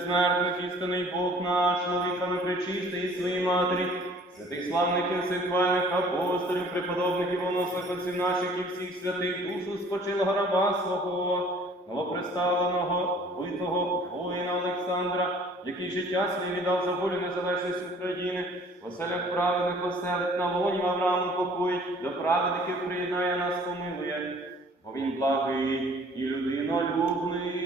з мертвих істинний Бог наш, чоловіками причистий своїй матері, святих славних і святвальних апостолів, преподобних і воносних отців наших і всіх святих, душу спочилого раба свого, новоприставленого, битого воїна Олександра, який життя свій віддав за волю незалежність України, оселях праведних оселить на лоні Аврааму покоїть, до праведників приєднає нас помилує, бо він благий і людинолюбний.